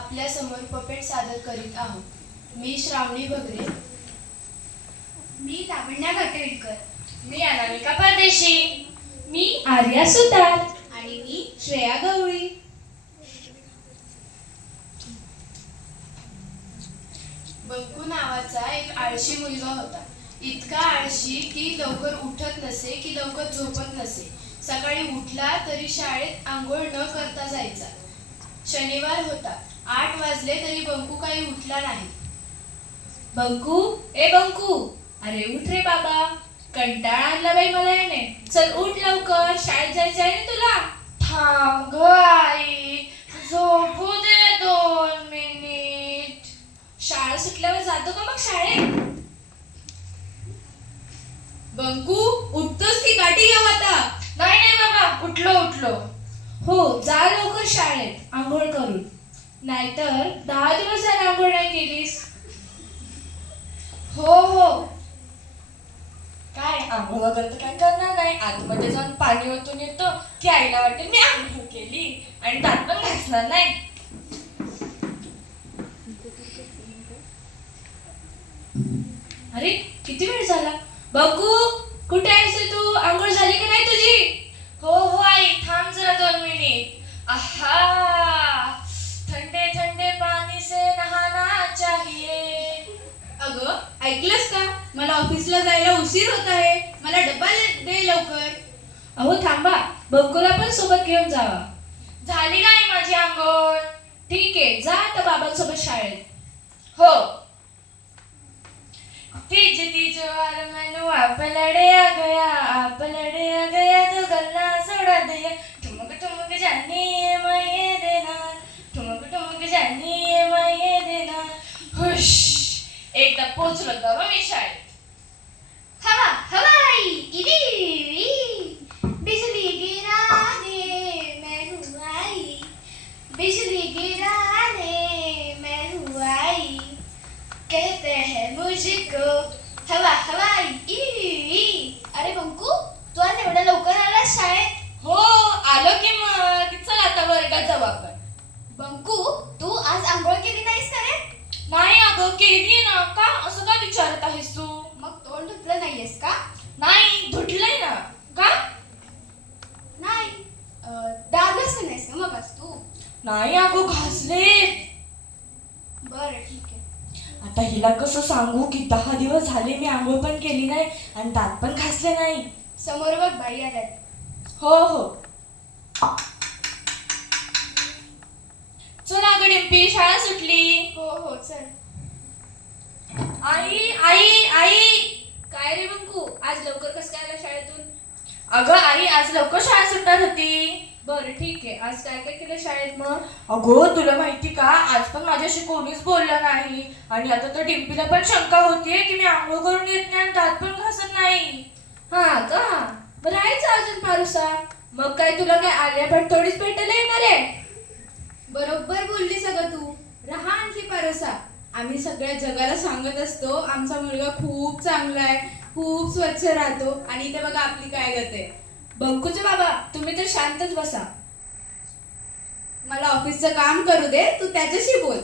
आपल्या समोर पपेट सादर करीत आहोत. मी श्रावणी भगरे. मी लावण्या घाटेकर. मी अनामिका परदेशी. मी आर्या सुतार. आणि मी श्रेया गवळी. बंकू नावाचा एक आळशी मुलगा होता. इतका आळशी की लवकर उठत नसे की लवकर झोपत नसे. सकाळी उठला तरी शाळेत आंघोळ न करता जायचा. शनिवार होता. 8 वाजले तरी बंकू काही उठला नाही. बंकू, ए बंकू, अरे उठ रे बाबा, कंटाळा आणला बाई मला याने. चल उठ लवकर, शाळेत जायचं आहे ना तुला. थांब ग आई, झोपू दे 2 मिनिट. शाळा सुटल्यावर जातो का मग शाळेत? बंकू, उठतोस की काठी घेऊ आता? नाही नाही बाबा, उठलो. हो, जा लवकर शाळेत आंघोळ करून. नाहीतर 10 दिवस झाले आंघोळ नाही केलीस. हो. काय आंघोळ वगैरे तर काय करणार नाही. आतमध्ये जाऊन पाणी ओतून येतो की आईला वाटेल मी आंघोळ केली आणि दात पण घासणार नाही. अरे किती वेळ झाला? बंकू, कुठे आहेस रे तू? आंघोळ झाली की नाही तुझी? हो आई, थांब जरा 2 मिनिट. आहा, ठंडे ठंडे पानी से नहाना चाहिए. अगं, ऐकलंस का? मला ऑफिसला जायला उशीर होत आहे. मला डब्बा दे लवकर. अहो थांबा, बंकूला पण सोबत घेऊन जावा. झाली नाही माझी आंघोळ. ठीक आहे, जा आता बाबांसोबत शाळेत. हो. तीज वार मनुआ पलड़े आ गया तो गल्ला सोड़ा दिया. ठुमक ठुमक जानी माये देना, ठुमक ठुमक जानी माये देना. हुश, एकदा पोचलो बाबा मी शाळेत. हवाई इरी बिजली गिराने मैं हूँ आई, बिजली गिराने मैं हूँ आई, कहते हैं मुझको हवाई इरी. अरे बंकू, तू आज एवढ्या लवकर आलास शाळेत? हो, आलो की मग. चल आता वर्गात जाऊ आपण. बंकू, तू आज आंघोळ केली नाहीस का रे? नाही अगं, केली ना. का असं का विचारत आहेस तू? मग तोंड धुतलं नाहीयेस का? नाही, धुतलंय ना. का? नाही. दात घासले नाहीस का मग आज तू? नाही अगं, घासले. बरं, ठीक आहे. आता हिला कसं सांगू की 10 दिवस झाले मी आंघोळ पण केली नाही आणि दात पण घासले नाही. समोर बघ, बाई आल्यात. हो. चल अगं डिंपी, शाळा सुटली. हो, चल. आई. काय रे बंकू, आज लवकर कसं काय आला शाळेतून? अगं आई, आज लवकर शाळा सुटणार होती. बरं ठीक आहे, आज काय काय केलं शाळेत मग? अगं तुला माहिती का, आज पण माझ्याशी कोणीच बोललं नाही. आणि आता तर डिंपीला पण शंका होतीये की मी आंघोळ करून येत नाही आणि दात पण घासत नाही. हा का? बरं राहायचं अजून पारुसा. मग काय तुला काय आलिया भट थोडीच भेटायला येणार आहे? बरोबर बोललीस अगं तू. रहा आणखी पारोसा. आम्ही सगळ्या जगाला सांगत असतो आमचा मुलगा खूप चांगला आहे, खूप स्वच्छ राहतो आणि इथे बघा आपली काय गत आहे. बंकूचे बाबा, तुम्ही तर शांतच बसा. मला ऑफिसचं काम करू दे, तू त्याच्याशी बोल.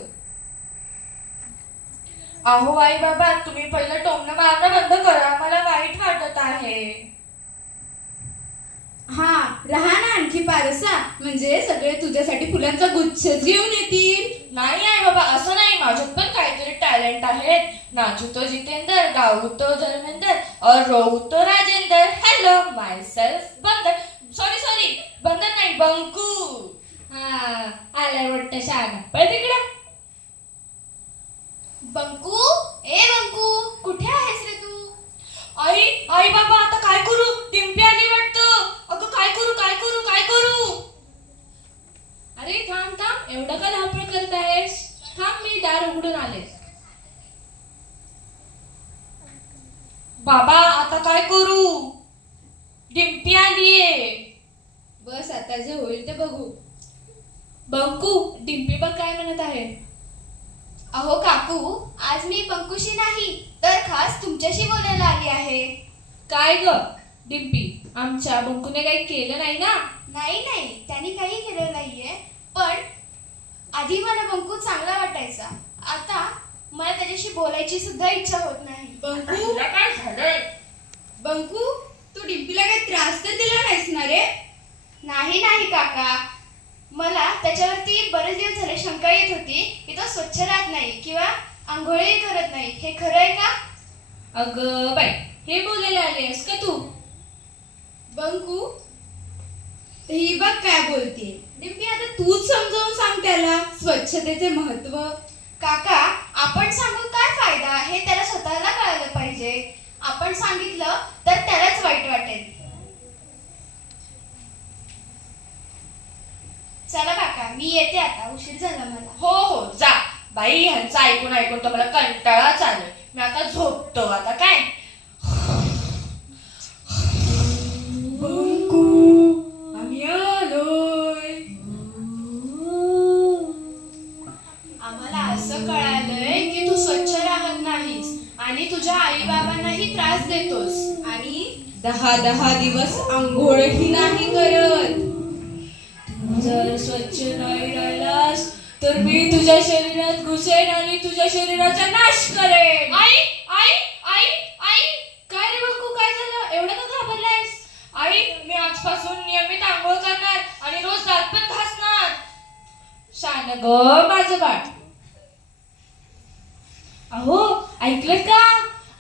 अहो आई बाबा, तुम्ही पहिलं टोमणं मारणं बंद करा. मला वाईट वाटत आहे. हा, रहा ना आणखी पारसा, म्हणजे सगळे तुझ्यासाठी फुलांचा गुच्छच घेऊन येतील. नाही आहे बाबा, असं नाही. माझ्यात पण काहीतरी टॅलेंट आहे. नाचू तो जितेंद्र, गाऊ तो धर्मेंद्र और रोऊ तो राजेंद्र. हॅलो, माय सेल्फ बंदर. सॉरी बंदर नाही, बंकू. हा, आलाय वाटतं शहाणा. पळ तिकडं. बंकू, ए बंकू, कुठे आहेस रे तू? आई बाबा, आता काय करू? डिंपी आली वाटतं. अगं काय करू? अरे थांब, एवढं का धावपळ करत आहेस? थांब, मी दार उघडून आले. बाबा, आता काय करू? डिंपी आलीये. बस, आता जे होईल ते बघू. बंकू, डिंपी बघ काय म्हणत आहे. अहो काकू, आज मी बंकूशी नाही तर खास तुमच्याशी बोलायला आली आहे. काय ग डिंपी, आमच्या बंकूने काही केलं नाही ना? नाही, त्यांनी काही केलं नाहीये, पण आधी मला बंकू चांगला वाटायचा. आता मला त्याच्याशी बोलायची सुद्धा इच्छा होत नाही. बंकू काय झालंय? बंकू तू डिंपीला काही त्रास तर दिला नाहीस ना रे? नाही नाही काका, मला त्याच्यावरती बरेच दिवस झाले शंका येत होती की तो स्वच्छ राहत नाही किंवा आंघोळही करत नाही. हे खरं आहे का? अगं बाई, हे बोलायला आलीस का तू? बंकू ही बघ काय बोलते. डिंपी आता तूच समजावून सांग त्याला स्वच्छतेचे महत्व. काका, आपण सांगून काय फायदा हे त्याला स्वतःला कळायला पाहिजे. आपण सांगितलं तर त्यालाच वाईट वाटेल. चला काका, मी येते आता, उशीर झाला मला. हो हो जा. बाई ह्यांचं ऐकून ऐकून तर मला कंटाळाच आलोय. मी आता झोपतो आता काय. बंकू आम्ही आलोय. आम्हाला असं कळालंय की तू स्वच्छ राहत नाहीस आणि तुझ्या आई बाबांनाही त्रास देतोस. आणि 10 दिवस आंघोळही नाही करत. जर स्वच्छ नाही राहिलास तर मी तुझ्या शरीरात घुसेन आणि तुझ्या शरीराचा नाश करेन. आई आई आई आई काय रे बंकू, काय झालं? एवढं का घाबरलायस? आई मी आजपासून नियमित आंघोळ करणार आणि रोज दात पण घासणार. शान ग माझं बाळ. अहो, ऐकलं का?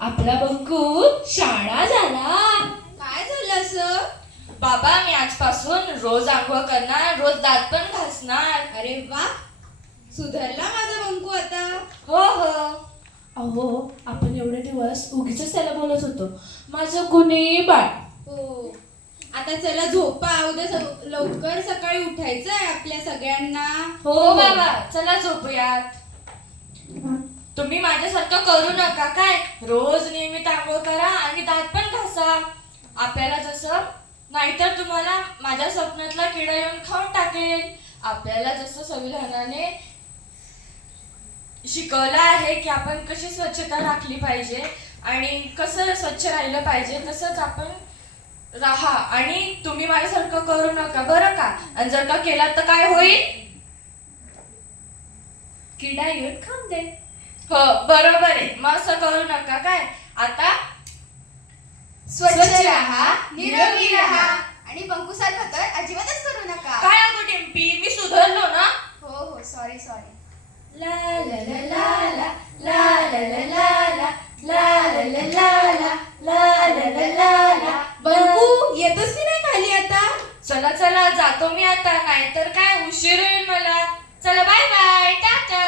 आपला बंकू शाळा झाला. काय झालं असं? बाबा मी आजपासून रोज आंघोळ करणार, रोज दात पण घासणार. अरे वा, सुधारला माझा बंकू आता. हो हो. अहो, आपण एवढे दिवस उगीच त्याला बोलत होतो, माझं गुणी बाळ. हो, आता चला झोपा. उद्या लवकर सकाळी उठायचं आहे आपल्या सगळ्यांना. हो बाबा चला झोपूयात. तुम्ही माझ्यासारखं करू नका काय. रोज नियमित आंघोळ करा आणि दात पण घासा. आपल्याला जसं, नाहीतर तुम्हाला माझ्या स्वप्नातला किडा येऊन खाऊन टाकेल. आपल्याला जसं संविधानाने शिकवलं आहे की आपण कशी स्वच्छता राखली पाहिजे आणि कसं स्वच्छ राहिलं पाहिजे, तसंच आपण राहा. आणि तुम्ही माझ्यासारखं करू नका बरं का. आणि जर का केलात तर काय होईल? किडा येऊन खाऊन दे. हो बरोबर आहे. मग असं करू नका काय. आता स्वच्छ राहा, निरोगी राहा आणि बंकू सारखं तर अजिबातच करू नका. काय अगो डिंपी, मी सुधारलो ना. हो हो, सॉरी सॉरी. ला ला ला ला ला ला ला ला ला ला ला ला ला ला ला ला ला ला ला. बंकू येतोस की नाही खाली आता? चला चला जातो मी आता, नाहीतर काय उशीर होईल मला. चला बाय बाय, टाटा.